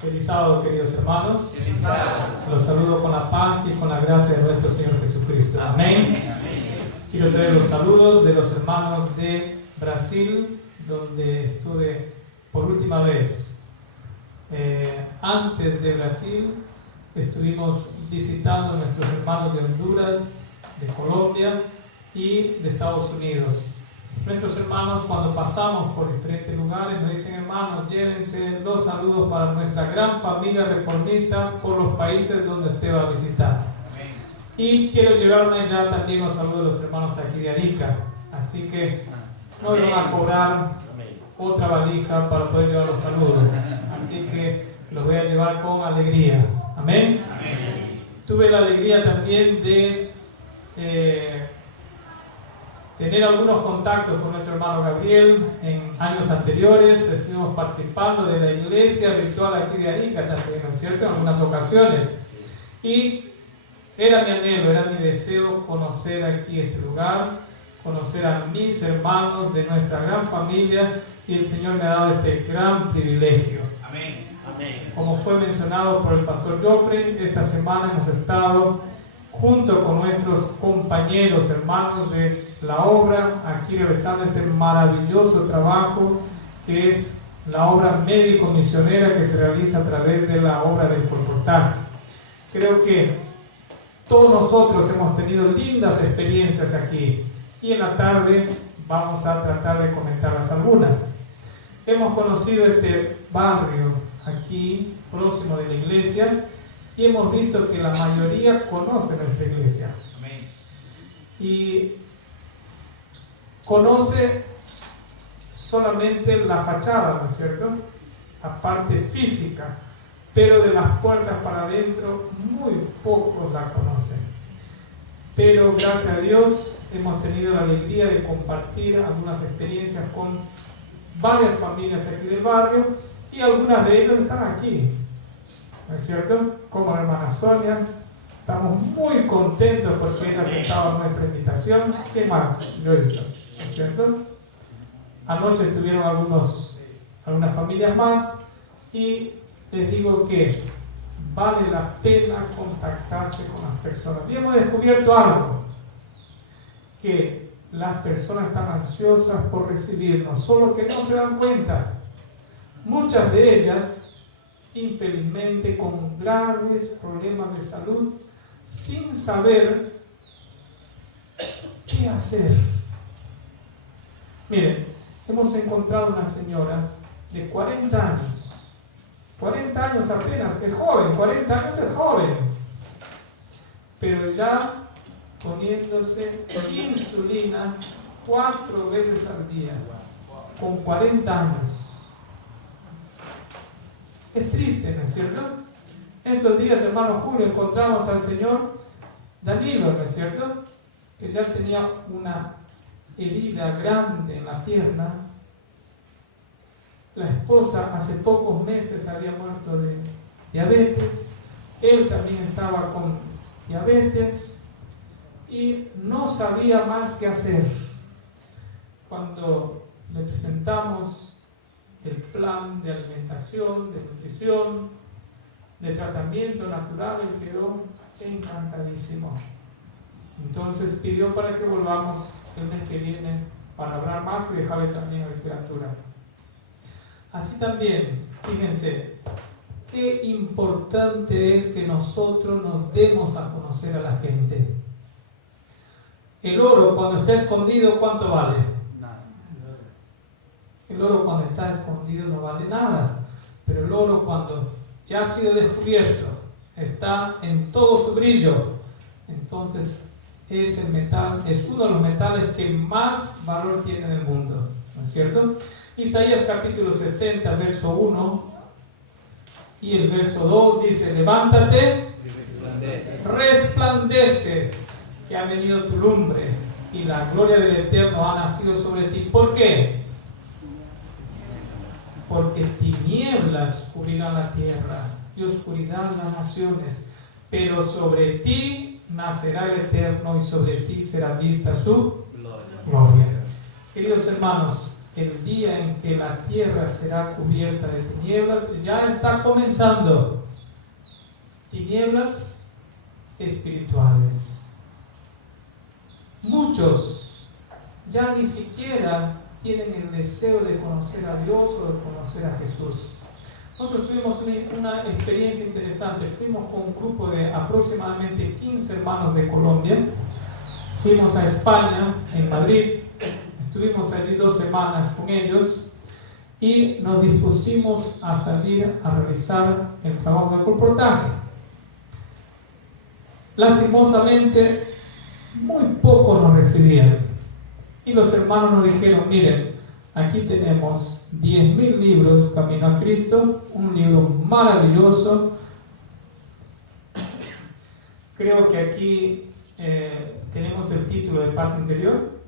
Feliz sábado, queridos hermanos. Los saludo con la paz y con la gracia de nuestro Señor Jesucristo. Amén. Quiero traer los saludos de los hermanos de Brasil, donde estuve por última vez. Antes de Brasil, estuvimos visitando a nuestros hermanos de Honduras, de Colombia y de Estados Unidos. Nuestros hermanos, cuando pasamos por diferentes lugares, nos dicen: hermanos, llévense los saludos para nuestra gran familia reformista por los países donde usted va a visitar. Amén. Y quiero llevarme ya también los saludos de los hermanos aquí de Arica. Así que no me van a cobrar otra valija para poder llevar los saludos. Así que los voy a llevar con alegría. Amén. Amén. Tuve la alegría también de tener algunos contactos con nuestro hermano Gabriel en años anteriores. Estuvimos participando de la iglesia virtual aquí de Arica también, ¿no es cierto?, en algunas ocasiones. Y era mi anhelo, era mi deseo conocer aquí este lugar, conocer a mis hermanos de nuestra gran familia, y el Señor me ha dado este gran privilegio. Amén. Amén. Como fue mencionado por el pastor Joffrey, esta semana hemos estado junto con nuestros compañeros, hermanos de la obra, aquí realizando este maravilloso trabajo que es la obra médico-misionera que se realiza a través de la obra del colportaje. Creo que todos nosotros hemos tenido lindas experiencias aquí, y en la tarde vamos a tratar de comentarlas algunas. Hemos conocido este barrio aquí próximo de la iglesia y hemos visto que la mayoría conoce nuestra iglesia. Amén. Y conoce solamente la fachada, ¿no es cierto?, la parte física, pero de las puertas para adentro muy pocos la conocen. Pero gracias a Dios hemos tenido la alegría de compartir algunas experiencias con varias familias aquí del barrio, y algunas de ellas están aquí, ¿no es cierto?, como la hermana Sonia. Estamos muy contentos porque ella aceptaba nuestra invitación. ¿Qué más, Joelson? ¿No es cierto? Anoche estuvieron algunas familias más, y les digo que vale la pena contactarse con las personas. Y hemos descubierto algo, que las personas están ansiosas por recibirnos, solo que no se dan cuenta. Muchas de ellas, infelizmente, con graves problemas de salud, sin saber qué hacer. Miren, hemos encontrado una señora de 40 años. 40 años apenas, es joven, 40 años es joven. Pero ya poniéndose insulina 4 veces al día, con 40 años. Es triste, ¿no es cierto? Estos días, hermano Julio, encontramos al señor Danilo, ¿no es cierto?, que ya tenía una herida grande en la pierna. La esposa hace pocos meses había muerto de diabetes. Él también estaba con diabetes y no sabía más qué hacer. Cuando le presentamos el plan de alimentación, de nutrición, de tratamiento natural, él quedó encantadísimo. Entonces pidió para que volvamos el mes que viene para hablar más y dejarle también a la literatura. Así también, fíjense, qué importante es que nosotros nos demos a conocer a la gente. El oro, cuando está escondido, ¿cuánto vale? Nada. El oro cuando está escondido no vale nada, pero el oro cuando ya ha sido descubierto, está en todo su brillo, entonces ese metal es uno de los metales que más valor tiene en el mundo, ¿no es cierto? Isaías capítulo 60, verso 1 y el verso 2 dice: levántate, resplandece, que ha venido tu lumbre y la gloria del Eterno ha nacido sobre ti. ¿Por qué? porque tinieblas cubrirán la tierra y oscuridad las naciones, pero sobre ti nacerá el Eterno y sobre ti será vista su gloria. Queridos hermanos, el día en que la tierra será cubierta de tinieblas ya está comenzando. Tinieblas espirituales. Muchos ya ni siquiera tienen el deseo de conocer a Dios o de conocer a Jesús. Nosotros tuvimos una experiencia interesante. Fuimos con un grupo de aproximadamente 15 hermanos de Colombia. Fuimos a España, en Madrid. Estuvimos allí 2 semanas con ellos y nos dispusimos a salir a realizar el trabajo de colportaje. Lastimosamente, muy poco nos recibían. Y los hermanos nos dijeron: miren, aquí tenemos 10.000 libros, Camino a Cristo, un libro maravilloso. Creo que aquí tenemos el título de Paz Interior,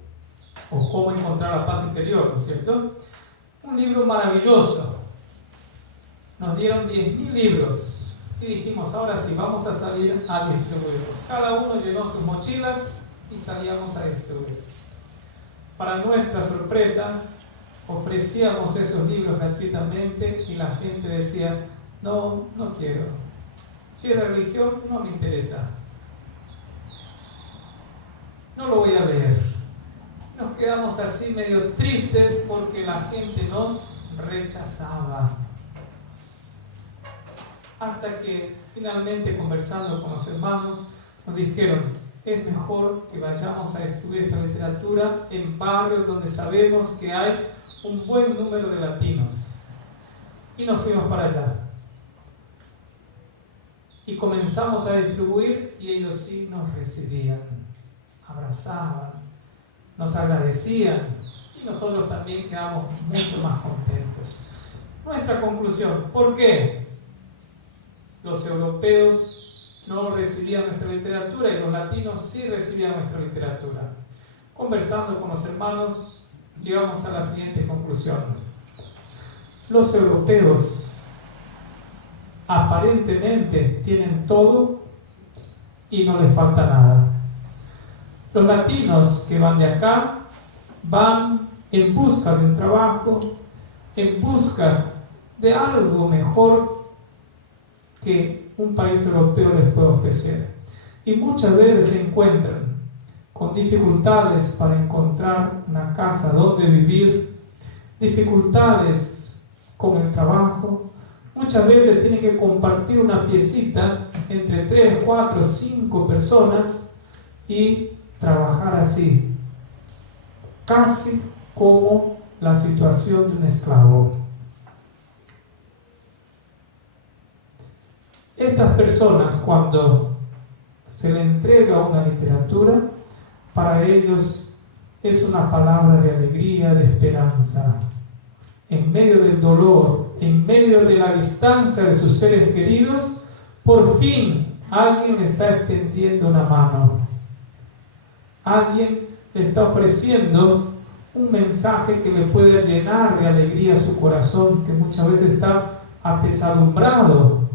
o Cómo encontrar la paz interior, ¿no es cierto? Un libro maravilloso. Nos dieron 10.000 libros y dijimos: ahora sí, vamos a salir a distribuirlos. Cada uno llenó sus mochilas y salíamos a distribuir. Para nuestra sorpresa, ofrecíamos esos libros gratuitamente y la gente decía: no, no quiero. Si es de religión, no me interesa. No lo voy a leer. Nos quedamos así medio tristes porque la gente nos rechazaba. Hasta que finalmente, conversando con los hermanos, nos dijeron: es mejor que vayamos a estudiar esta literatura en barrios donde sabemos que hay un buen número de latinos. Y nos fuimos para allá. Y comenzamos a distribuir y ellos sí nos recibían, abrazaban, nos agradecían y nosotros también quedamos mucho más contentos. Nuestra conclusión: ¿por qué los europeos no recibían nuestra literatura y los latinos sí recibían nuestra literatura? Conversando con los hermanos, llegamos a la siguiente conclusión: los europeos aparentemente tienen todo y no les falta nada. Los latinos que van de acá van en busca de un trabajo, en busca de algo mejor que un país europeo les puede ofrecer. Y muchas veces se encuentran con dificultades para encontrar una casa donde vivir, dificultades con el trabajo. Muchas veces tienen que compartir una piecita entre 3, 4, 5 personas y trabajar así, casi como la situación de un esclavo. Estas personas, cuando se le entrega una literatura, para ellos es una palabra de alegría, de esperanza. En medio del dolor, en medio de la distancia de sus seres queridos, por fin alguien le está extendiendo una mano. Alguien le está ofreciendo un mensaje que le puede llenar de alegría su corazón, que muchas veces está apesadumbrado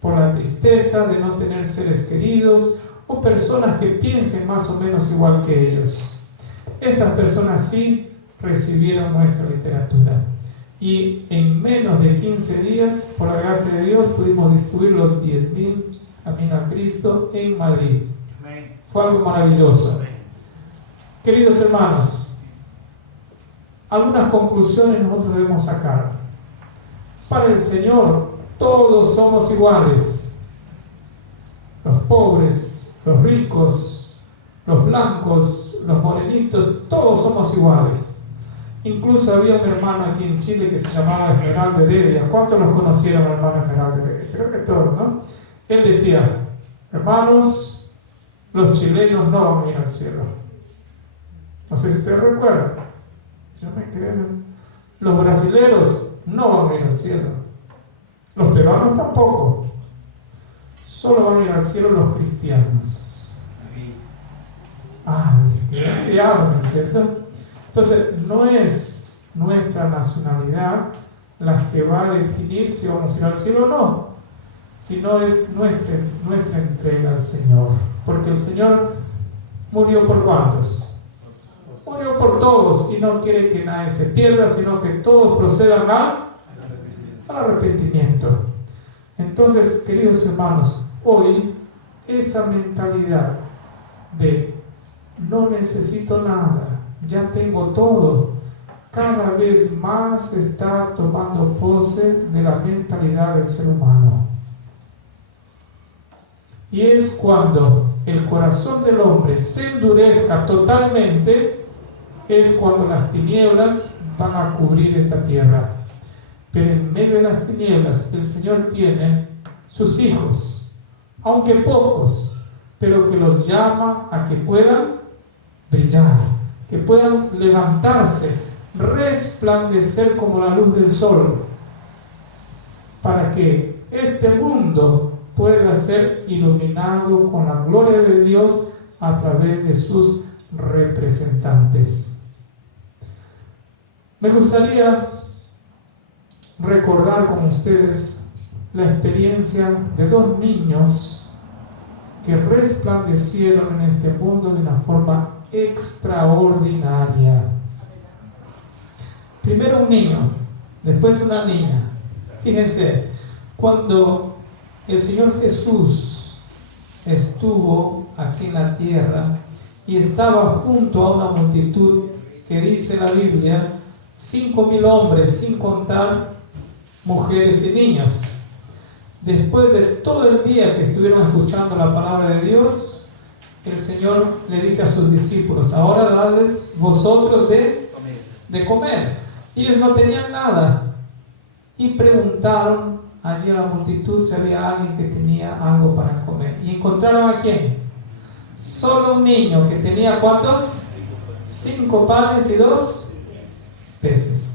por la tristeza de no tener seres queridos o personas que piensen más o menos igual que ellos. Estas personas sí recibieron nuestra literatura y en menos de 15 días, por la gracia de Dios, pudimos distribuir los 10.000 Camino a Cristo en Madrid. Fue algo maravilloso. Queridos hermanos, algunas conclusiones nosotros debemos sacar. Para el Señor todos somos iguales. Los pobres, los ricos, los blancos, los morenitos, todos somos iguales. Incluso había un hermano aquí en Chile que se llamaba Esmeralda Heredia. ¿Cuántos los conocieron al hermano Esmeralda Heredia? Creo que todos, ¿no? Él decía: hermanos, los chilenos no van a ir al cielo. No sé si ustedes recuerdan. Yo me creo. Los brasileros no van a ir al cielo. Los peruanos tampoco. Solo van a ir al cielo los cristianos. ¿Cierto? Entonces, no es nuestra nacionalidad la que va a definir si vamos a ir al cielo o no, sino es nuestra entrega al Señor. Porque el Señor murió por ¿cuántos? Murió por todos y no quiere que nadie se pierda, sino que todos procedan al arrepentimiento. Entonces, queridos hermanos, hoy esa mentalidad de no necesito nada, ya tengo todo, cada vez más está tomando pose de la mentalidad del ser humano. Y es cuando el corazón del hombre se endurezca totalmente, es cuando las tinieblas van a cubrir esta tierra. Pero en medio de las tinieblas el Señor tiene sus hijos, aunque pocos, pero que los llama a que puedan brillar, que puedan levantarse, resplandecer como la luz del sol, para que este mundo pueda ser iluminado con la gloria de Dios a través de sus representantes. Me gustaría recordar con ustedes la experiencia de dos niños que resplandecieron en este mundo de una forma extraordinaria. Primero un niño, después una niña. Fíjense, cuando el Señor Jesús estuvo aquí en la tierra y estaba junto a una multitud que dice la Biblia, 5,000 hombres, sin contar mujeres y niños. Después de todo el día que estuvieron escuchando la palabra de Dios, el Señor le dice a sus discípulos, ahora dadles vosotros de comer. Y ellos no tenían nada y preguntaron allí a la multitud si había alguien que tenía algo para comer. ¿Y encontraron a quién? Solo un niño que tenía ¿cuántos? 5 panes y 2 peces.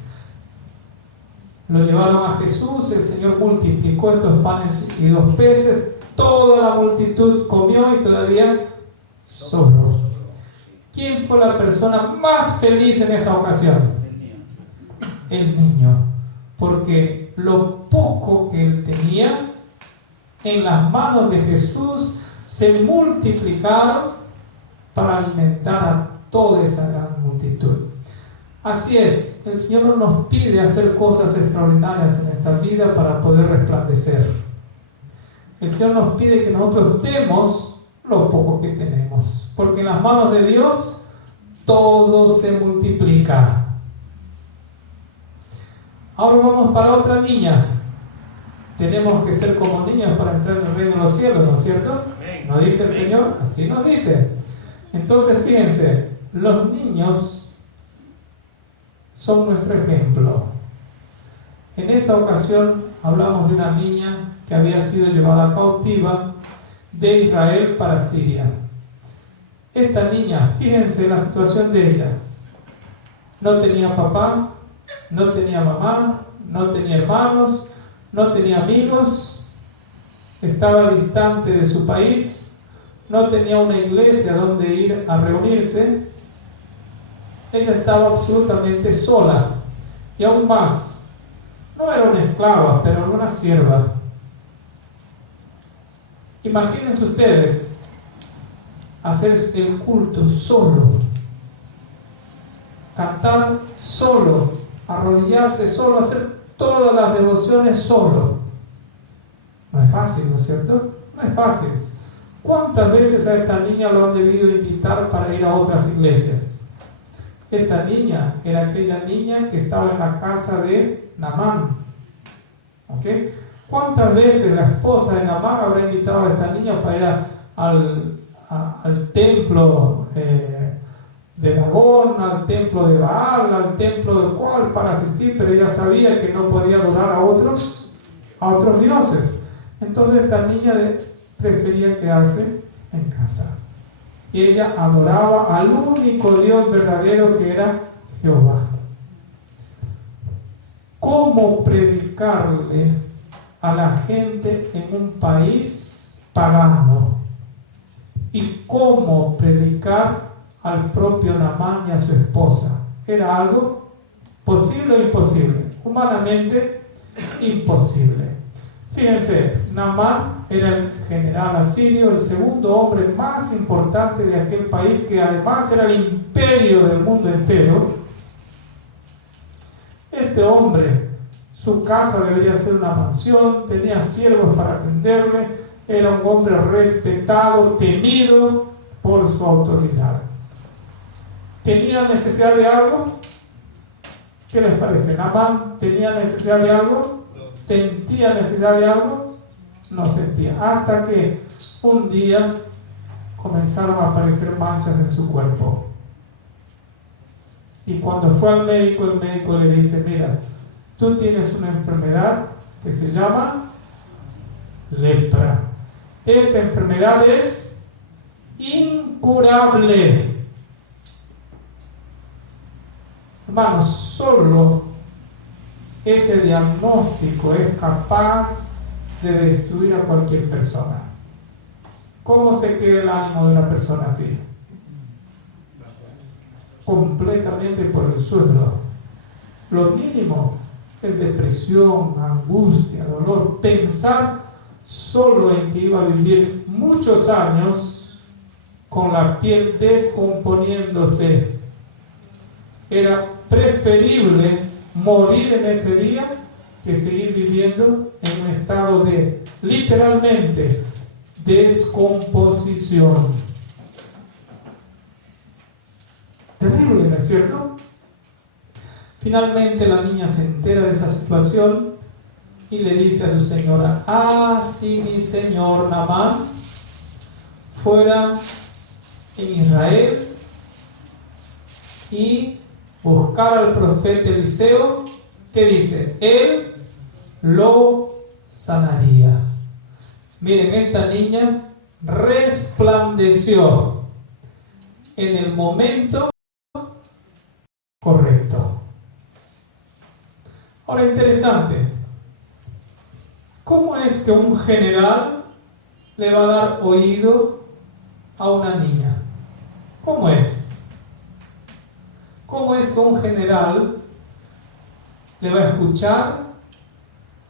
Lo llevaron a Jesús, el Señor multiplicó estos panes y 2 peces, toda la multitud comió y todavía sobró. ¿Quién fue la persona más feliz en esa ocasión? El niño, porque lo poco que él tenía en las manos de Jesús se multiplicaron para alimentar a toda esa gran multitud. Así es, el Señor no nos pide hacer cosas extraordinarias en esta vida para poder resplandecer. El Señor nos pide que nosotros demos lo poco que tenemos, porque en las manos de Dios todo se multiplica. Ahora vamos para otra niña. Tenemos que ser como niños para entrar en el reino de los cielos, ¿no es cierto? ¿No dice el Señor? Así nos dice. Entonces fíjense, los niños son nuestro ejemplo. En esta ocasión hablamos de una niña que había sido llevada cautiva de Israel para Siria. Esta niña, fíjense la situación de ella. No tenía papá, no tenía mamá, no tenía hermanos, no tenía amigos, estaba distante de su país, no tenía una iglesia donde ir a reunirse. Ella estaba absolutamente sola y aún más, no era una esclava, pero era una sierva. Imagínense ustedes hacer el culto solo, cantar solo, arrodillarse solo, hacer todas las devociones solo. No es fácil, ¿no es cierto? No es fácil. ¿Cuántas veces a esta niña lo han debido invitar para ir a otras iglesias? Esta niña era aquella niña que estaba en la casa de Naamán. ¿Ok? ¿Cuántas veces la esposa de Naamán habrá invitado a esta niña para ir al templo de Dagón, al templo de Baal, al templo del cual para asistir, pero ella sabía que no podía adorar a otros dioses? Entonces esta niña prefería quedarse en casa. Y ella adoraba al único Dios verdadero que era Jehová. ¿Cómo predicarle a la gente en un país pagano? ¿Y cómo predicar al propio Naamán y a su esposa? Era algo ¿Posible o imposible? Humanamente, imposible. Fíjense, Naamán era el general asirio, el segundo hombre más importante de aquel país, que además era el imperio del mundo entero. Este hombre, su casa debería ser una mansión, tenía siervos para atenderle, era un hombre respetado, temido por su autoridad. ¿Tenía necesidad de algo? ¿Qué les parece? ¿Naamán tenía necesidad de algo? ¿Sentía necesidad de algo? No sentía. Hasta que un día comenzaron a aparecer manchas en su cuerpo. Y cuando fue al médico, el médico le dice: mira, tú tienes una enfermedad que se llama lepra. Esta enfermedad es incurable. Hermanos, solo ese diagnóstico es capaz de destruir a cualquier persona. ¿Cómo se queda el ánimo de una persona así? Completamente por el suelo. Lo mínimo es depresión, angustia, dolor. Pensar solo en que iba a vivir muchos años con la piel descomponiéndose. Era preferible morir en ese día que seguir viviendo en un estado de, literalmente, descomposición. Terrible, ¿no es cierto? Finalmente la niña se entera de esa situación y le dice a su señora: si mi señor Naamán fuera en Israel y buscar al profeta Eliseo, ¿qué dice? Él lo sanaría. Miren, esta niña resplandeció en el momento correcto. Ahora, interesante, ¿cómo es que un general le va a dar oído a una niña? ¿Cómo es? ¿Cómo es que un general le va a escuchar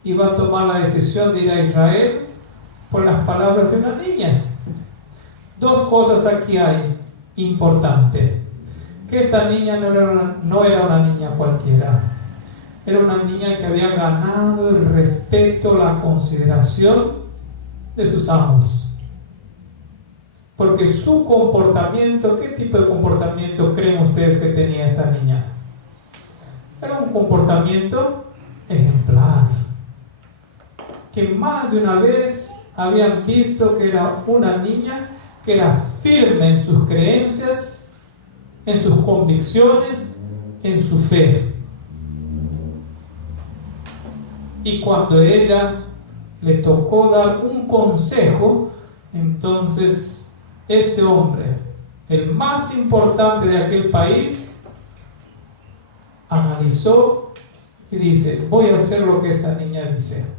y va a tomar la decisión de ir a Israel por las palabras de una niña? Dos cosas aquí hay importantes. Que esta niña no era una niña cualquiera. Era una niña que había ganado el respeto, la consideración de sus amos. Porque su comportamiento, ¿qué tipo de comportamiento creen ustedes que tenía esta niña? Era un comportamiento ejemplar. Que más de una vez habían visto que era una niña que era firme en sus creencias, en sus convicciones, en su fe. Y cuando ella le tocó dar un consejo, entonces este hombre, el más importante de aquel país, analizó y dice: voy a hacer lo que esta niña dice.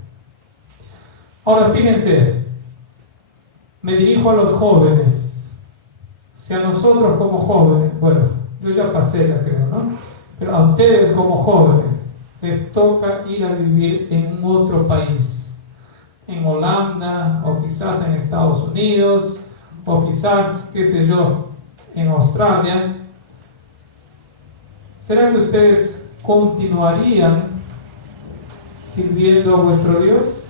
Ahora fíjense, me dirijo a los jóvenes. Si a nosotros como jóvenes, bueno, yo ya pasé, ya creo, ¿no? Pero a ustedes como jóvenes les toca ir a vivir en otro país, en Holanda, o quizás en Estados Unidos, o quizás, qué sé yo, en Australia. ¿Será que ustedes continuarían sirviendo a vuestro Dios?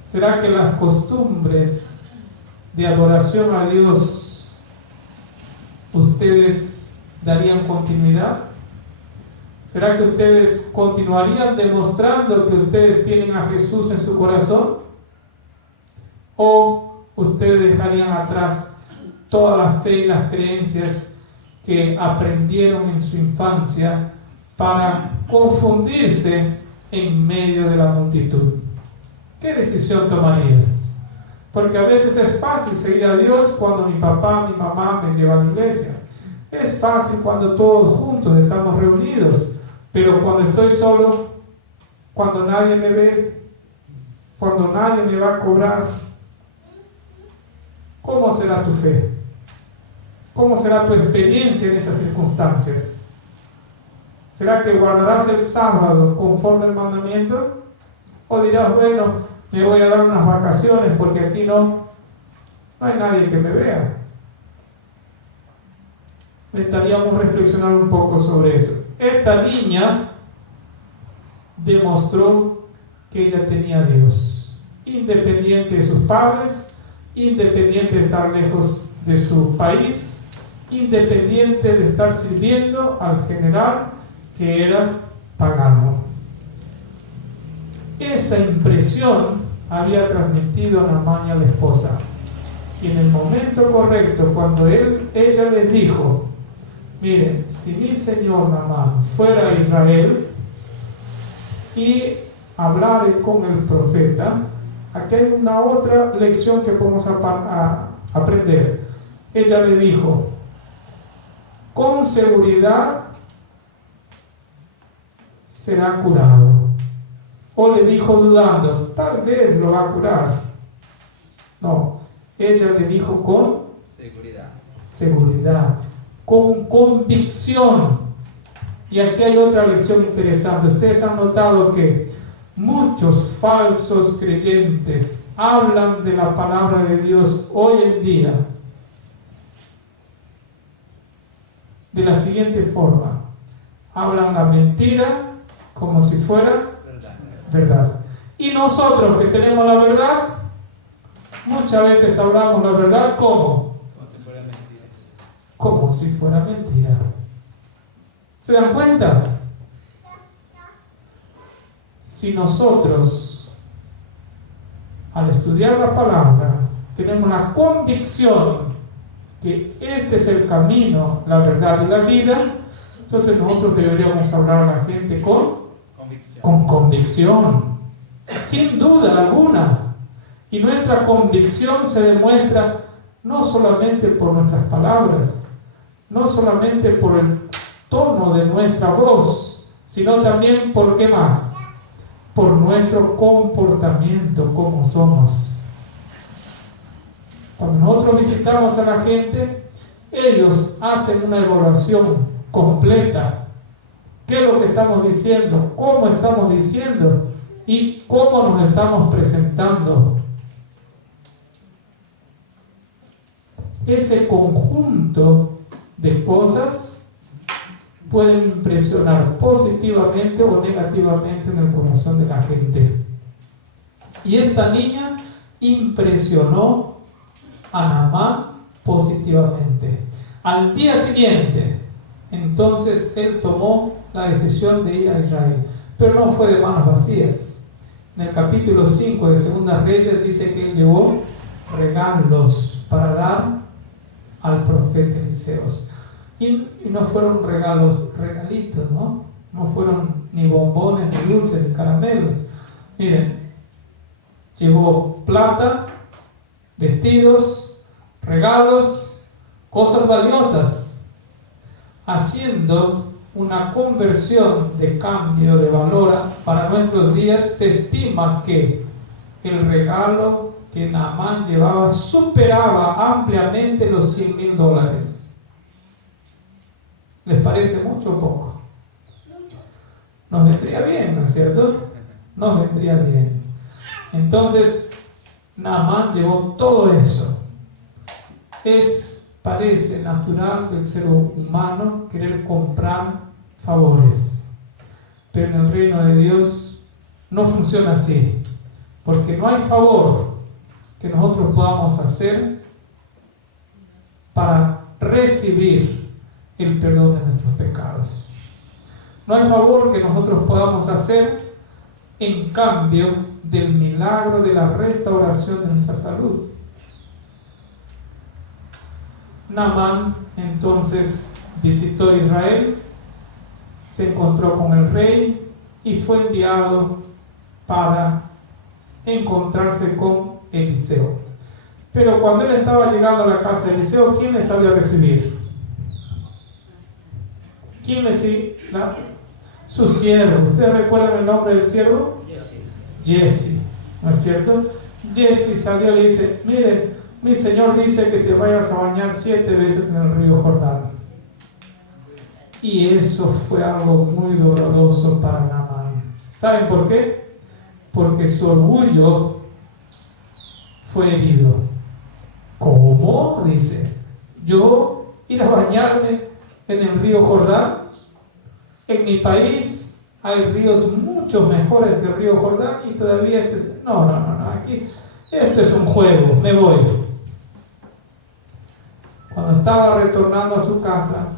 ¿Será que las costumbres de adoración a Dios ustedes darían continuidad? ¿Será que ustedes continuarían demostrando que ustedes tienen a Jesús en su corazón? ¿O ustedes dejarían atrás toda la fe y las creencias que aprendieron en su infancia para confundirse en medio de la multitud? ¿Qué decisión tomarías? Porque a veces es fácil seguir a Dios cuando mi papá, mi mamá me llevan a la iglesia. Es fácil cuando todos juntos estamos reunidos. Pero cuando estoy solo, cuando nadie me ve, cuando nadie me va a cobrar, ¿cómo será tu fe? ¿Cómo será tu experiencia en esas circunstancias? ¿Será que guardarás el sábado conforme al mandamiento? ¿O dirás, bueno, me voy a dar unas vacaciones porque aquí no hay nadie que me vea? Estaríamos reflexionando un poco sobre eso. Esta niña demostró que ella tenía a Dios, independiente de sus padres, independiente de estar lejos de su país, independiente de estar sirviendo al general que era pagano. Esa impresión había transmitido a Naamán y a la esposa, y en el momento correcto, cuando ella les dijo, miren, si mi señor Naamán fuera a Israel y hablar con el profeta, aquí hay una otra lección que podemos aprender. Ella le dijo, con seguridad será curado. O le dijo dudando, tal vez lo va a curar. No, ella le dijo con seguridad, con convicción. Y aquí hay otra lección interesante. Ustedes han notado que muchos falsos creyentes hablan de la palabra de Dios hoy en día de la siguiente forma: hablan la mentira como si fuera verdad. Y nosotros que tenemos la verdad, muchas veces hablamos la verdad como si fuera mentira. Como si fuera mentira. ¿Se dan cuenta? Si nosotros, al estudiar la palabra, tenemos la convicción que este es el camino, la verdad y la vida, entonces nosotros deberíamos hablar a la gente con convicción, sin duda alguna. Y nuestra convicción se demuestra no solamente por nuestras palabras, no solamente por el tono de nuestra voz, sino también por ¿qué más? Por nuestro comportamiento, como somos. Cuando nosotros visitamos a la gente, ellos hacen una evaluación completa. ¿Qué es lo que estamos diciendo? ¿Cómo estamos diciendo? ¿Y cómo nos estamos presentando? Ese conjunto de cosas pueden impresionar positivamente o negativamente en el corazón de la gente. Y esta niña impresionó a Naamán positivamente. Al día siguiente, entonces él tomó la decisión de ir a Israel, pero no fue de manos vacías. En el capítulo 5 de Segunda Reyes dice que él llevó regalos para dar al profeta Eliseo. Y no fueron regalitos, ¿no? No fueron ni bombones, ni dulces, ni caramelos. Miren, llevó plata, vestidos, regalos, cosas valiosas, haciendo una conversión de cambio de valor para nuestros días. Se estima que el regalo que Naamán llevaba superaba ampliamente los $100,000. ¿Les parece mucho o poco? Nos vendría bien, ¿no es cierto? Nos vendría bien. Entonces, Naamán llevó todo eso. Parece natural del ser humano querer comprar favores, pero en el reino de Dios no funciona así, porque no hay favor que nosotros podamos hacer para recibir el perdón de nuestros pecados. No hay favor que nosotros podamos hacer en cambio del milagro de la restauración de nuestra salud. Naamán entonces visitó Israel, se encontró con el rey y fue enviado para encontrarse con Eliseo. Pero cuando él estaba llegando a la casa de Eliseo, ¿quién le salió a recibir? ¿Quién le siguió? Su siervo. ¿Ustedes recuerdan el nombre del siervo? Jesse, ¿no es cierto? Jesse salió y le dice: miren, mi Señor dice que te vayas a bañar 7 veces en el río Jordán. Y eso fue algo muy doloroso para Naamán. ¿Saben por qué? Porque su orgullo fue herido. ¿Cómo? Dice, yo ir a bañarme en el río Jordán. En mi país hay ríos mucho mejores que el río Jordán y todavía no, aquí esto es un juego, me voy. Cuando estaba retornando a su casa,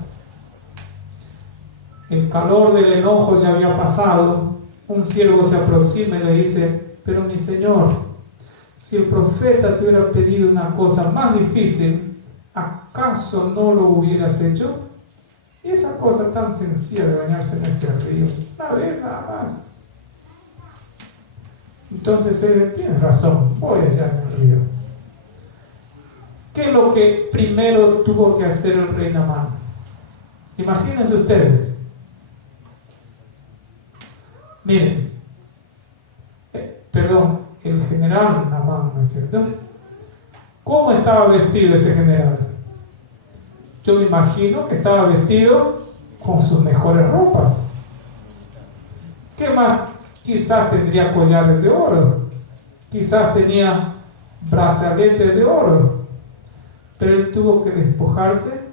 el calor del enojo ya había pasado. Un siervo se aproxima y le dice, pero mi señor, si el profeta te hubiera pedido una cosa más difícil, ¿acaso no lo hubieras hecho? Y esa cosa tan sencilla de bañarse en ese río, una vez nada más. Entonces él, tienes razón, voy allá en el río. ¿Qué es lo que primero tuvo que hacer el rey Naamán? Imagínense ustedes. Miren, el general Naamán, ¿no es cierto? ¿Cómo estaba vestido ese general? Yo me imagino que estaba vestido con sus mejores ropas. ¿Qué más? Quizás tendría collares de oro, quizás tenía brazaletes de oro, pero él tuvo que despojarse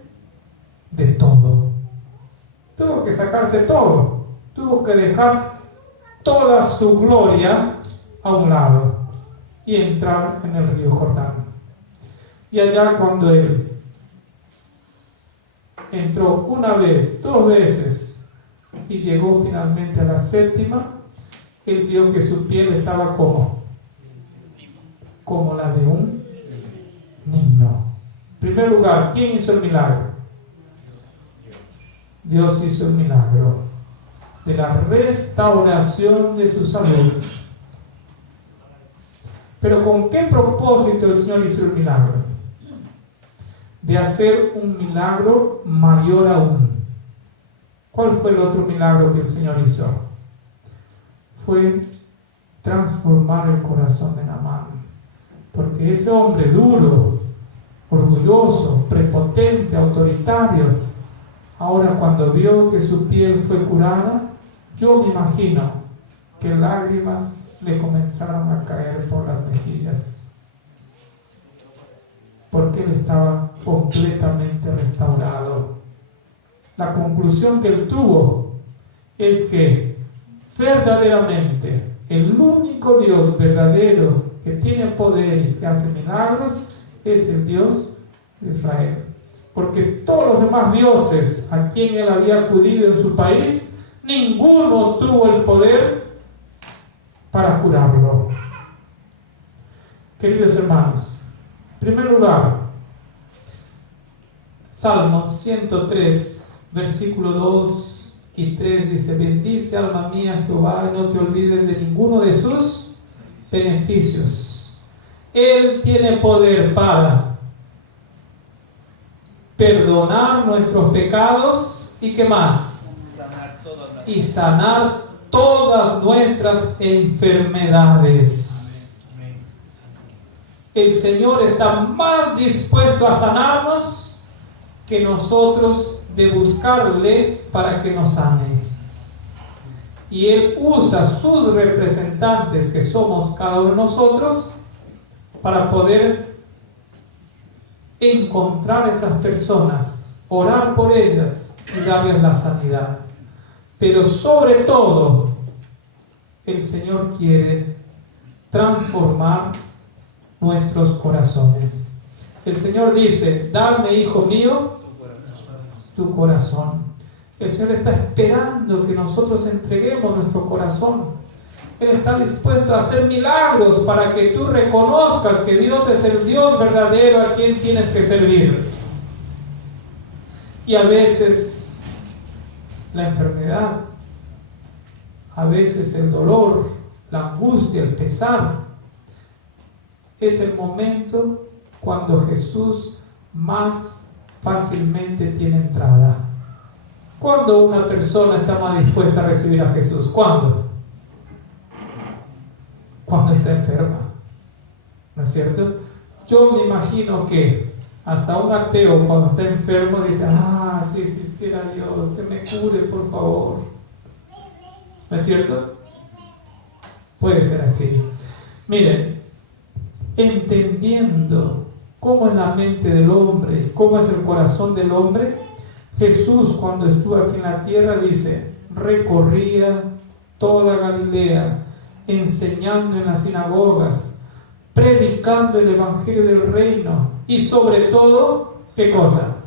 de todo. Tuvo que sacarse todo, tuvo que dejar toda su gloria a un lado y entrar en el río Jordán. Y allá cuando él entró una vez, 2 veces y llegó finalmente a la 7ª, él vio que su piel estaba como la de un niño. En primer lugar, ¿quién hizo el milagro? Dios hizo el milagro de la restauración de su salud. Pero ¿con qué propósito el Señor hizo el milagro? De hacer un milagro mayor aún. ¿Cuál fue el otro milagro que el Señor hizo? Fue transformar el corazón de Naamán. Porque ese hombre duro, orgulloso, prepotente, autoritario, ahora cuando vio que su piel fue curada, yo me imagino que lágrimas le comenzaron a caer por las mejillas, porque él estaba completamente restaurado. La conclusión que él tuvo es que verdaderamente el único Dios verdadero que tiene poder y que hace milagros es el Dios de Israel. Porque todos los demás dioses a quien él había acudido en su país, ninguno tuvo el poder para curarlo. Queridos hermanos, en primer lugar, Salmos 103, versículo 2 y 3 dice: bendice alma mía Jehová y no te olvides de ninguno de sus beneficios. Él tiene poder para perdonar nuestros pecados y ¿qué más? Y sanar todas nuestras enfermedades. El Señor está más dispuesto a sanarnos que nosotros de buscarle para que nos sane. Y Él usa sus representantes, que somos cada uno de nosotros, para poder encontrar esas personas, orar por ellas y darles la sanidad. Pero sobre todo, el Señor quiere transformar nuestros corazones. El Señor dice: dame, hijo mío, tu corazón. El Señor está esperando que nosotros entreguemos nuestro corazón. Él está dispuesto a hacer milagros para que tú reconozcas que Dios es el Dios verdadero a quien tienes que servir. Y a veces la enfermedad, a veces el dolor, la angustia, el pesar, es el momento cuando Jesús más fácilmente tiene entrada. ¿Cuándo una persona está más dispuesta a recibir a Jesús? ¿Cuándo? Cuando está enferma, ¿no es cierto? Yo me imagino que hasta un ateo cuando está enfermo dice: si existiera Dios, que me cure, por favor. ¿No es cierto? Puede ser así. Miren, entendiendo cómo es la mente del hombre, cómo es el corazón del hombre, Jesús, cuando estuvo aquí en la tierra, dice, recorría toda Galilea, enseñando en las sinagogas, predicando el evangelio del reino y sobre todo, ¿qué cosa?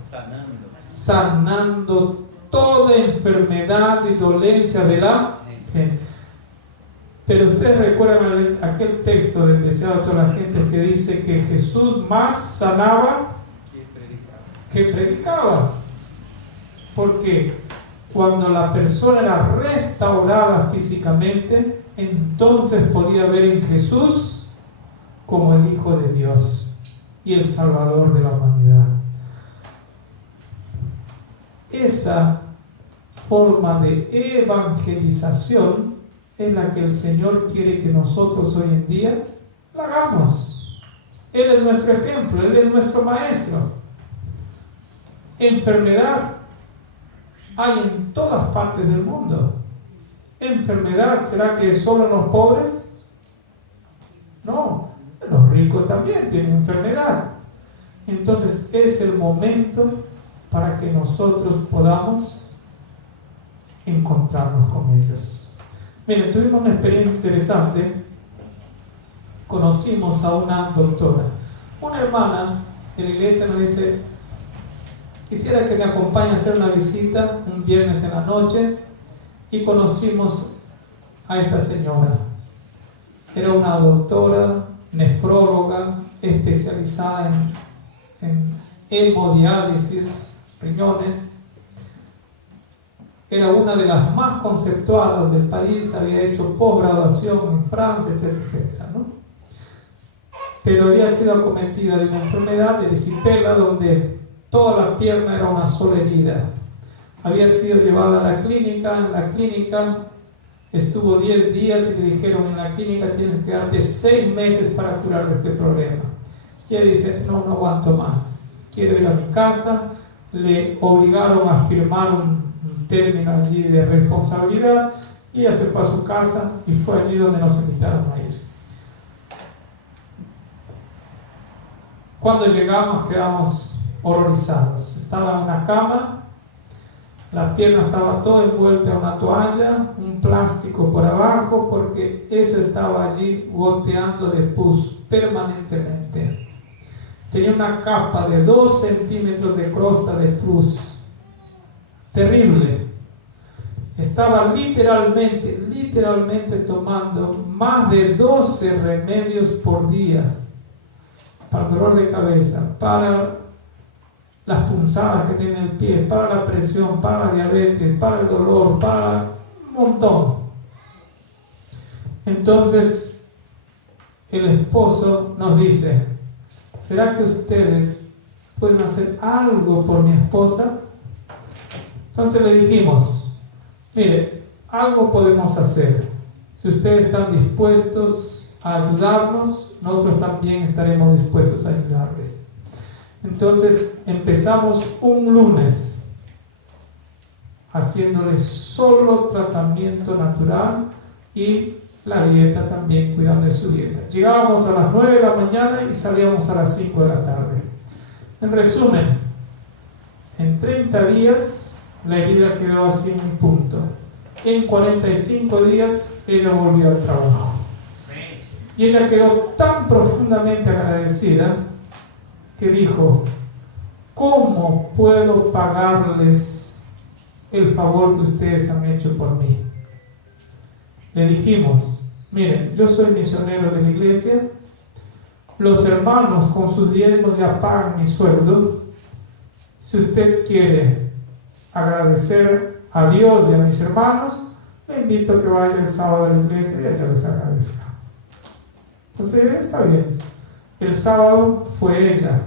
Sanando toda enfermedad y dolencia de la gente. Pero ustedes recuerdan aquel texto del deseado de toda la gente que dice que Jesús más sanaba que predicaba. Porque cuando la persona era restaurada físicamente, entonces podía ver en Jesús como el Hijo de Dios y el Salvador de la humanidad. Esa forma de evangelización es la que el Señor quiere que nosotros hoy en día la hagamos. Él es nuestro ejemplo, Él es nuestro maestro. Enfermedad hay en todas partes del mundo. Enfermedad, ¿será que solo los pobres? No, los ricos también tienen enfermedad. Entonces es el momento para que nosotros podamos encontrarnos con ellos. Miren, tuvimos una experiencia interesante. Conocimos a una doctora. Una hermana de la iglesia nos dice, quisiera que me acompañe a hacer una visita un viernes en la noche, y conocimos a esta señora. Era una doctora, nefróloga, especializada en hemodiálisis, riñones. Era una de las más conceptuadas del país, había hecho posgraduación en Francia, etcétera, etcétera, ¿no? Pero había sido acometida de una enfermedad de erisipela, donde toda la pierna era una sola herida. Había sido llevada a la clínica. En la clínica estuvo 10 días y le dijeron, en la clínica tienes que quedarte 6 meses para curar de este problema. Y ella dice, no aguanto más, quiero ir a mi casa. Le obligaron a firmar un término allí de responsabilidad, y ella se fue a su casa, y fue allí donde nos invitaron a ir. Cuando llegamos quedamos horrorizados. Estaba en una cama, la pierna estaba toda envuelta en una toalla, un plástico por abajo, porque eso estaba allí goteando de pus permanentemente. Tenía una capa de 2 centímetros de crosta de pus. Terrible. Estaba literalmente tomando más de 12 remedios por día para el dolor de cabeza, para las punzadas que tiene el pie, para la presión, para la diabetes, para el dolor, para un montón. Entonces el esposo nos dice, ¿será que ustedes pueden hacer algo por mi esposa? Entonces le dijimos, mire, algo podemos hacer. Si ustedes están dispuestos a ayudarnos, nosotros también estaremos dispuestos a ayudarles. Entonces empezamos un lunes haciéndole solo tratamiento natural y la dieta también, cuidando de su dieta. Llegábamos a las 9 de la mañana y salíamos a las 5 de la tarde. En resumen, en 30 días la herida quedó así en un punto. En 45 días ella volvió al trabajo. Y ella quedó tan profundamente agradecida que dijo, ¿cómo puedo pagarles el favor que ustedes han hecho por mí? Le dijimos, miren, yo soy misionero de la iglesia, los hermanos con sus diezmos ya pagan mi sueldo. Si usted quiere agradecer a Dios y a mis hermanos, le invito a que vaya el sábado a la iglesia y allá les agradezca. Entonces está bien. El sábado fue ella,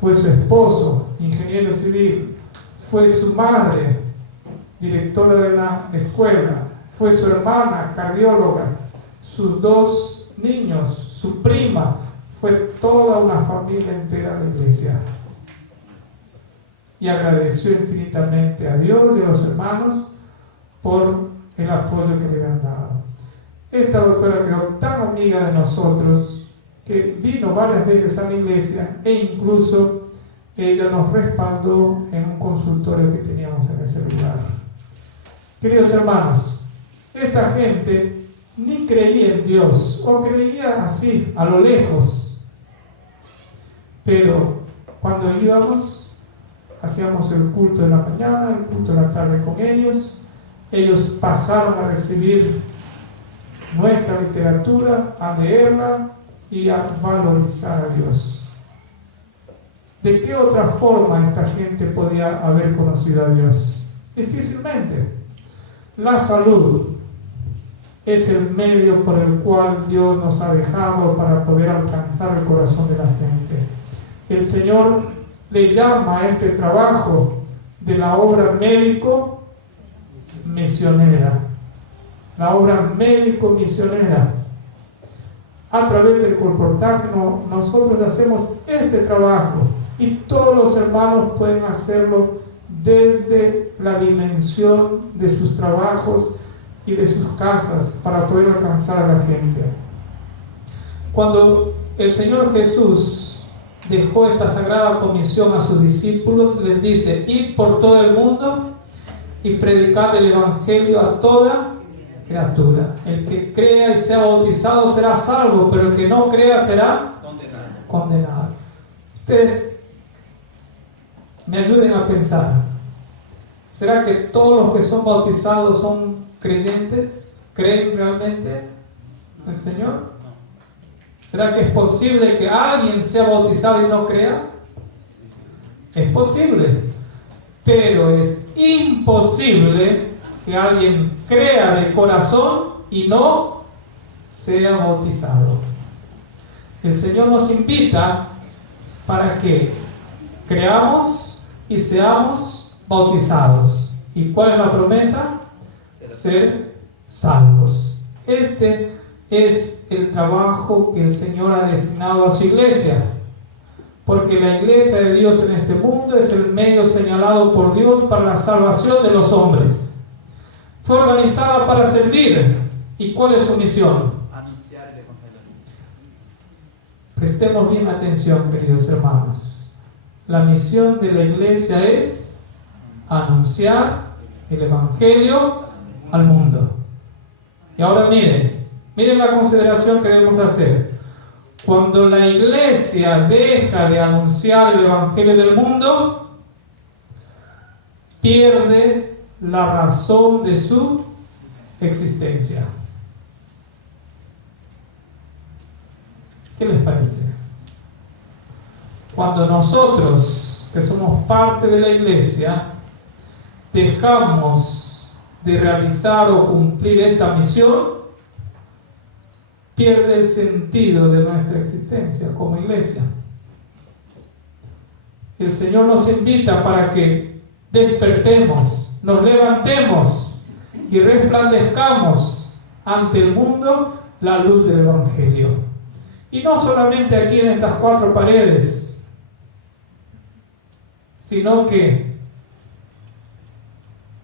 fue su esposo, ingeniero civil, fue su madre, directora de una escuela, fue su hermana, cardióloga, sus 2 niños, su prima, fue toda una familia entera a la iglesia. y agradeció infinitamente a Dios y a los hermanos por el apoyo que le han dado. Esta doctora quedó tan amiga de nosotros que vino varias veces a la iglesia e incluso ella nos respaldó en un consultorio que teníamos en ese lugar. Queridos hermanos, esta gente ni creía en Dios, o creía así, a lo lejos, pero cuando íbamos, hacíamos el culto de la mañana, el culto de la tarde con ellos pasaron a recibir nuestra literatura, a leerla y a valorizar a Dios. ¿De qué otra forma esta gente podía haber conocido a Dios? Difícilmente. La salud es el medio por el cual Dios nos ha dejado para poder alcanzar el corazón de la gente. El Señor le llama a este trabajo de la obra médico-misionera. La obra médico-misionera. A través del colportaje nosotros hacemos este trabajo y todos los hermanos pueden hacerlo desde la dimensión de sus trabajos y de sus casas para poder alcanzar a la gente. Cuando el Señor Jesús dejó esta sagrada comisión a sus discípulos, les dice: id por todo el mundo y predicad el evangelio a toda criatura. El que crea y sea bautizado será salvo, pero el que no crea será condenado. Ustedes me ayuden a pensar. ¿Será que todos los que son bautizados son creyentes? ¿Creen realmente en el Señor? ¿Será que es posible que alguien sea bautizado y no crea? Es posible, pero es imposible que alguien crea de corazón y no sea bautizado. El Señor nos invita para que creamos y seamos bautizados. ¿Y cuál es la promesa? Ser salvos. Este es el trabajo que el Señor ha designado a su iglesia, porque la iglesia de Dios en este mundo es el medio señalado por Dios para la salvación de los hombres. Fue organizada para servir. ¿Y cuál es su misión? Anunciar el evangelio. Prestemos bien atención, queridos hermanos. La misión de la iglesia es anunciar el evangelio al mundo. Y ahora miren la consideración que debemos hacer. Cuando la iglesia deja de anunciar el evangelio del mundo, pierde la razón de su existencia. ¿Qué les parece? Cuando nosotros, que somos parte de la iglesia, dejamos de realizar o cumplir esta misión, pierde el sentido de nuestra existencia como iglesia. El Señor nos invita para que despertemos, nos levantemos y resplandezcamos ante el mundo la luz del evangelio. Y no solamente aquí en estas 4 paredes, sino que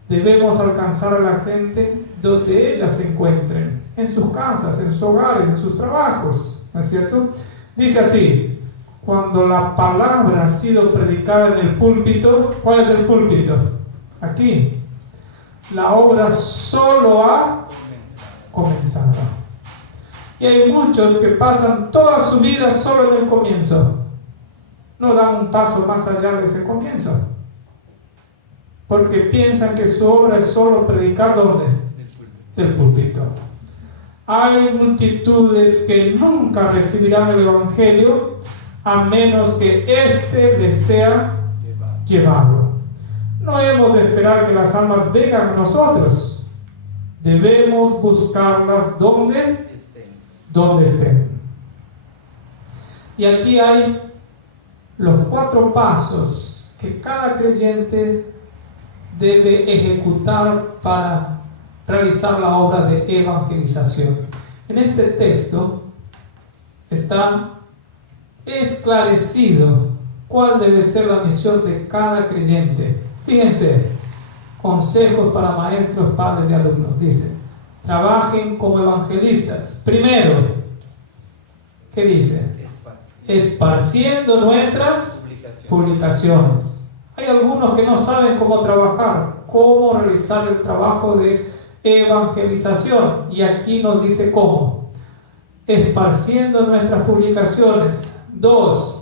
debemos alcanzar a la gente donde ellas se encuentren, en sus casas, en sus hogares, en sus trabajos, ¿no es cierto? Dice así: cuando la palabra ha sido predicada en el púlpito, ¿cuál es el púlpito? Aquí. La obra solo ha comenzado. Y hay muchos que pasan toda su vida solo en el comienzo. No dan un paso más allá de ese comienzo, porque piensan que su obra es solo predicar ¿dónde? Del púlpito. Hay multitudes que nunca recibirán el evangelio a menos que éste les sea llevado. No hemos de esperar que las almas vengan a nosotros. Debemos buscarlas donde estén. Y aquí hay los 4 pasos que cada creyente debe ejecutar para realizar la obra de evangelización. En este texto está esclarecido ¿Cuál debe ser la misión de cada creyente? Fíjense, consejos para maestros, padres y alumnos. Dice, trabajen como evangelistas. Primero, ¿qué dice? Esparciendo nuestras publicaciones. Hay algunos que no saben cómo trabajar, cómo realizar el trabajo de evangelización. Y aquí nos dice cómo. Esparciendo nuestras publicaciones. 2.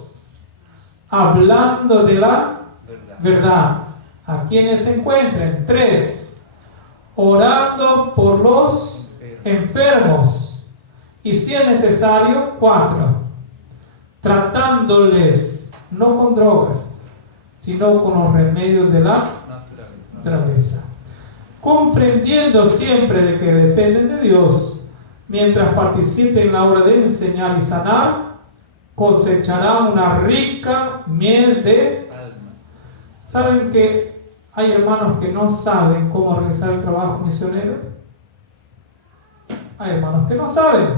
Hablando de la verdad a quienes se encuentren. 3. Orando por los enfermos. Y si es necesario, 4. Tratándoles no con drogas, sino con los remedios de la naturaleza. Comprendiendo siempre de que dependen de Dios, mientras participen en la obra de enseñar y sanar, cosecharán una rica mies de almas. ¿Saben que hay hermanos que no saben cómo realizar el trabajo misionero? Hay hermanos que no saben.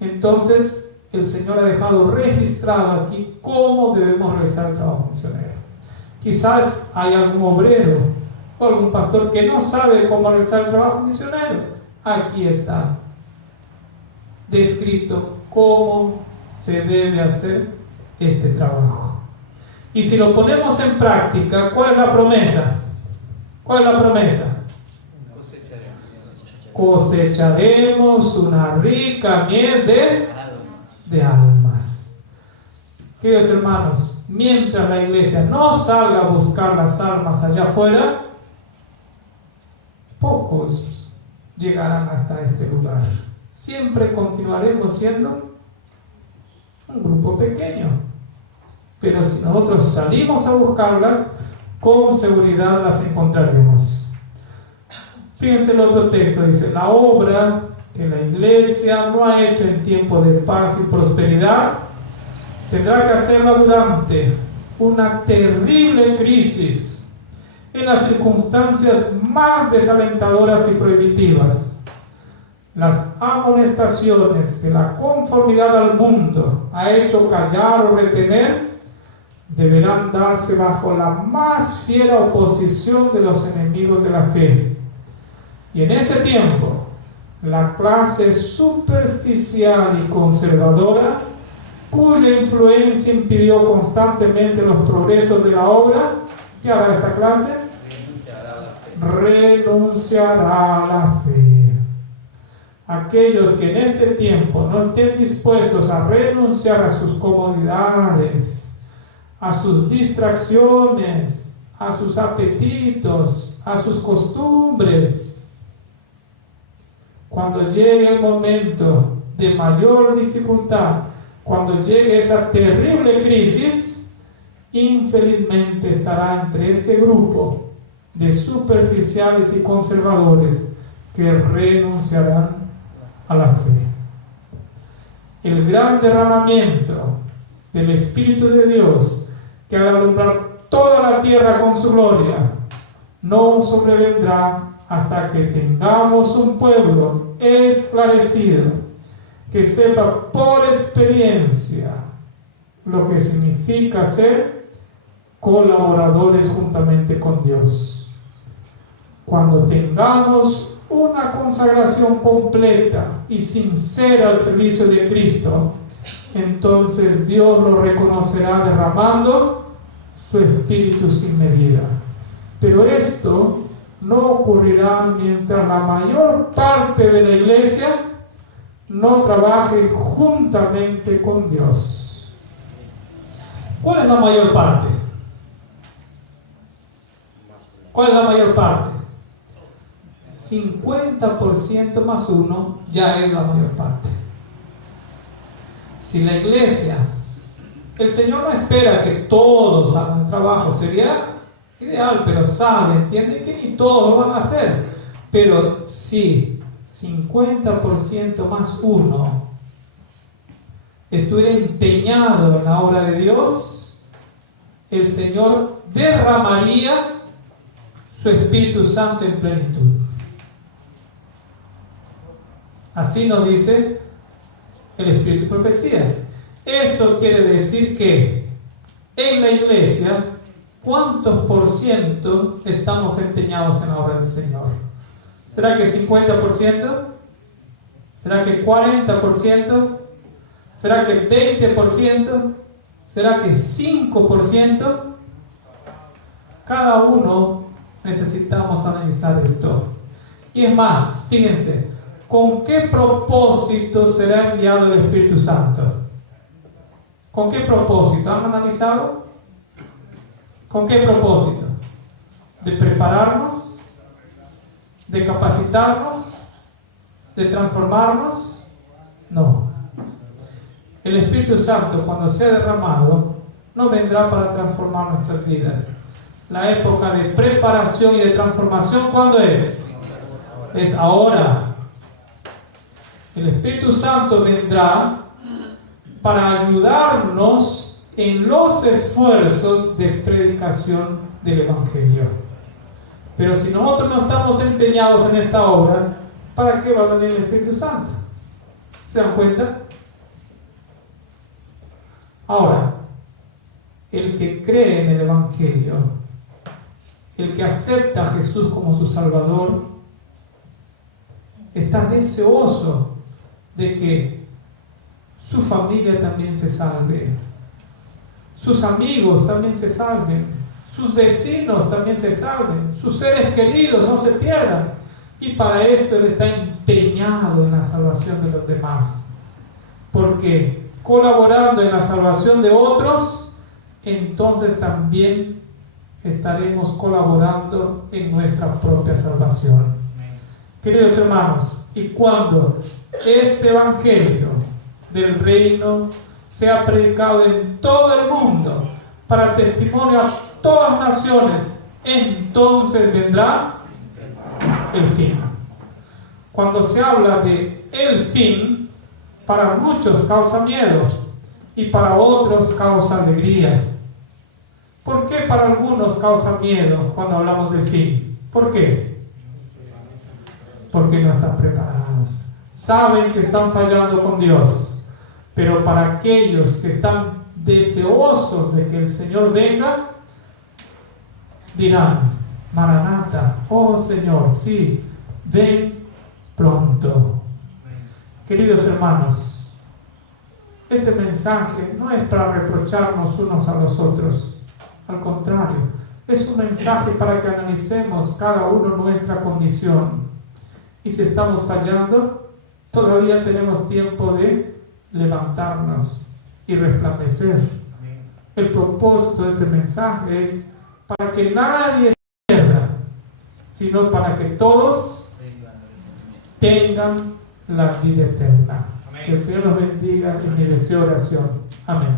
Entonces, el Señor ha dejado registrado aquí cómo debemos realizar el trabajo misionero. Quizás hay algún obrero o algún pastor que no sabe cómo realizar el trabajo misionero. Aquí está descrito cómo se debe hacer este trabajo. Y si lo ponemos en práctica, ¿cuál es la promesa? ¿Cuál es la promesa? Cosecharemos una rica mies de almas. Queridos hermanos, mientras la iglesia no salga a buscar las almas allá afuera, pocos llegarán hasta este lugar. Siempre continuaremos siendo un grupo pequeño, pero si nosotros salimos a buscarlas, con seguridad las encontraremos. Fíjense el otro texto, dice, la obra que la iglesia no ha hecho en tiempo de paz y prosperidad, tendrá que hacerla durante una terrible crisis, en las circunstancias más desalentadoras y prohibitivas. Las amonestaciones que la conformidad al mundo ha hecho callar o retener, deberán darse bajo la más fiera oposición de los enemigos de la fe. Y en ese tiempo, la clase superficial y conservadora, cuya influencia impidió constantemente los progresos de la obra, ¿qué hará esta clase? Renunciará a la fe. Aquellos que en este tiempo no estén dispuestos a renunciar a sus comodidades, a sus distracciones, a sus apetitos, a sus costumbres, cuando llegue el momento de mayor dificultad, cuando llegue esa terrible crisis, infelizmente estará entre este grupo de superficiales y conservadores que renunciarán a la fe. El gran derramamiento del Espíritu de Dios, que ha de alumbrar toda la tierra con su gloria, no sobrevendrá hasta que tengamos un pueblo esclarecido, que sepa por experiencia lo que significa ser colaboradores juntamente con Dios. Cuando tengamos una consagración completa y sincera al servicio de Cristo, entonces Dios lo reconocerá derramando su Espíritu sin medida. Pero esto no ocurrirá mientras la mayor parte de la iglesia no trabaje juntamente con Dios. ¿Cuál es la mayor parte? ¿Cuál es la mayor parte? 50% más 1 ya es la mayor parte. Si la iglesia, el Señor no espera que todos hagan el trabajo, sería ideal, pero sabe, entiende que ni todos lo van a hacer. Pero si 50% más 1 estuviera empeñado en la obra de Dios, el Señor derramaría su Espíritu Santo en plenitud. Así nos dice el Espíritu de profecía. Eso quiere decir que en la iglesia, ¿cuántos por ciento estamos empeñados en la obra del Señor? ¿Será que 50%? ¿Será que 40%? ¿Será que 20%? ¿Será que 5%? Cada uno necesitamos analizar esto. Y es más, fíjense, ¿con qué propósito será enviado el Espíritu Santo? ¿Con qué propósito? ¿Han analizado? ¿Con qué propósito? ¿De prepararnos? ¿De capacitarnos? ¿De transformarnos? No. El Espíritu Santo, cuando sea derramado, no vendrá para transformar nuestras vidas. La época de preparación y de transformación, ¿cuándo es? Es ahora. El Espíritu Santo vendrá para ayudarnos en los esfuerzos de predicación del Evangelio. Pero si nosotros no estamos empeñados en esta obra, ¿para qué va a venir el Espíritu Santo? ¿Se dan cuenta? Ahora, el que cree en el Evangelio, el que acepta a Jesús como su Salvador, está deseoso de que su familia también se salve, sus amigos también se salven, sus vecinos también se salven, sus seres queridos no se pierdan. Y para esto Él está empeñado en la salvación de los demás, porque colaborando en la salvación de otros, entonces también estaremos colaborando en nuestra propia salvación. Queridos hermanos, y cuando este Evangelio del reino sea predicado en todo el mundo para testimonio a todas las naciones, entonces vendrá el fin. Cuando se habla de el fin, para muchos causa miedo y para otros causa alegría. ¿Por qué para algunos causa miedo cuando hablamos del fin? ¿Por qué? Porque no están preparados. Saben que están fallando con Dios. Pero para aquellos que están deseosos de que el Señor venga, dirán: Maranata, oh Señor, sí, ven pronto. Queridos hermanos, este mensaje no es para reprocharnos unos a los otros. Al contrario, es un mensaje para que analicemos cada uno nuestra condición. Y si estamos fallando, todavía tenemos tiempo de levantarnos y resplandecer. El propósito de este mensaje es para que nadie se pierda, sino para que todos tengan la vida eterna. Que el Señor los bendiga en mi deseo de oración. Amén.